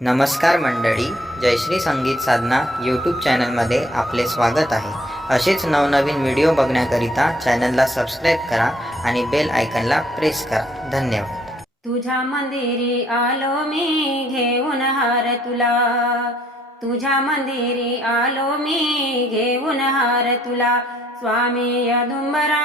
नमस्कार मंडळी जयश्री संगीत साधना यूट्यूब चॅनलमध्ये आपले स्वागत आहे. असेच नवनवीन व्हिडिओ बघण्याकरिता चॅनलला सबस्क्राईब करा आणि बेल आयकनला प्रेस करा. धन्यवाद. तुझ्या मंदिरी आलो मी घेऊन हार तुला. तुझ्या मंदिरी आलो मी घेऊन हार तुला. स्वामी यदुंबरा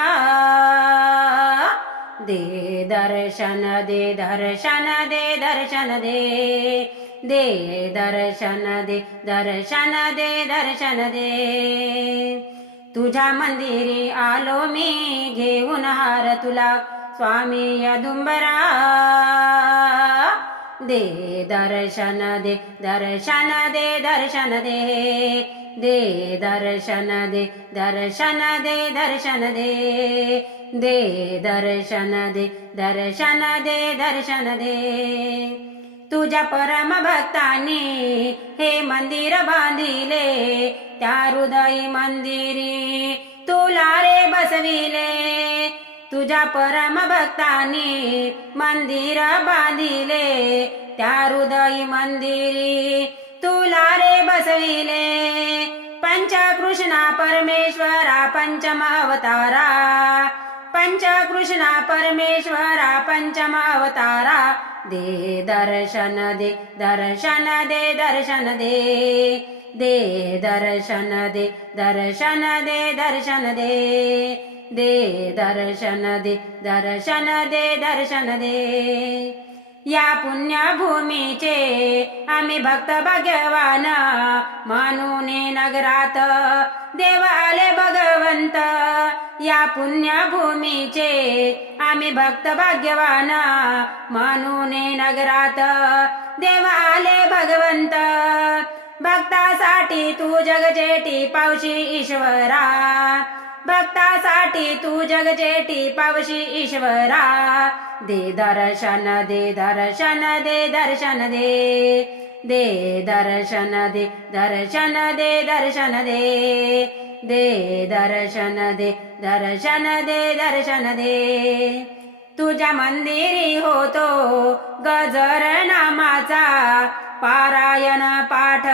दे दर्शन दे दर्शन दे दर्शन दे. दे दर्शन दे दर्शन दे दर्शन दे। तुझ्या मंदिरी आलो मी घेऊन हार तुला स्वामी यदुंबरा। दे दर्शन दे दर्शन दे दर्शन दे। दे दर्शन दे दर्शन दे दर्शन दे। दे दर्शन दे दर्शन दे दर्शन दे। तुझ्या परम भक्ताने हे मंदिर बांधिले त्या हृदय मंदिरी तुला रे बसविले. तुझ्या परम भक्ताने मंदिर बांधिले त्या हृदय मंदिरी तुला रे बसविले. पंचकृष्णा परमेश्वरा पंचम अवतारा पंचकृष्णा परमेश्वर पंचम अवतारा। दे दर्शन दे दर्शन दे दर्शन दे। दे दर्शन दे दर्शन दे दर्शन दे। दे दर्शन दे दर्शन दे दर्शन दे। या पुण्यभूमीचे आम्ही भक्त भगवान म्हणून नगरात देव आले भगवंत। या पुण्यभूमीचे आम्ही भक्त भाग्यवान. म्हणून नगरात देव आले भगवंत. भक्तासाठी तू जगजेटी पावशी ईश्वरा. भक्तासाठी तू जगजेटी पावशी ईश्वरा. दे दर्शन दे दर्शन दे दर्शन दे. दे दर्शन दे दर्शन दे दर्शन दे. दे दर्शन दे दर्शन दे दर्शन दे। तुझ्या मंदिरी होतो गजर नामाचा पारायण पाठ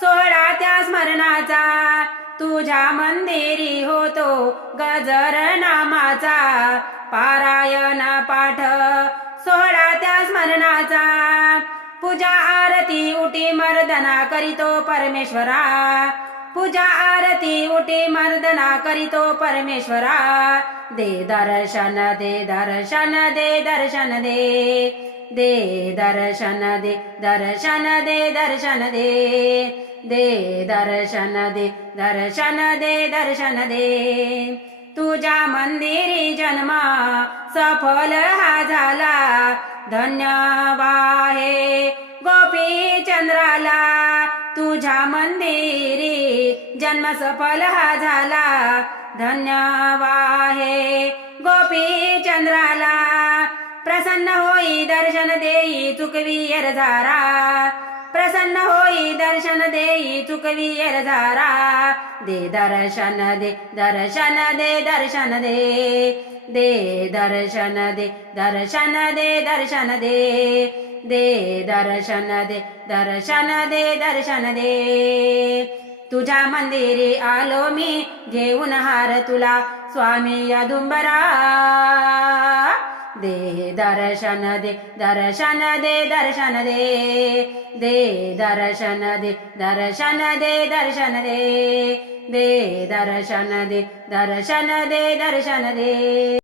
सोळा त्या स्मरणाचा। तुझ्या मंदिरी होतो गजर नामाचा पारायण पाठ सोळा त्या स्मरणाचा। पूजा आरती उटी मर्दना करीतो परमेश्वरा। पूजा आरती उठी मर्दना करीतो परमेश्वरा। दे दर्शन दे दर्शन दे दर्शन दे। दे दर्शन दे दर्शन दे दर्शन दे। दे दर्शन दे दर्शन दे दर्शन दे। तुझ्या मंदिरी जन्मा सफल हा झाला। धन्यवाहे गोपी चंद्राला। तुझ्या मंदिरी जन्म सफल हा झाला धन्यवाहे. गोपी चंद्राला प्रसन्न होई दर्शन देई तुकवी झारा. प्रसन्न होई दर्शन देई तुकवी झारा. दे दर्शन दे दर्शन दे दर्शन दे. दे दर्शन दे दर्शन दे दर्शन दे. दे दर्शन दे दर्शन दे दर्शन दे तुझ्या मंदिरी आलो मी घेऊन हार तुला स्वामी यदुंबरा दे दर्शन दे दर्शन दे दर्शन दे दे दर्शन दे दर्शन दे दर्शन दे दे दर्शन दे दर्शन दे दर्शन दे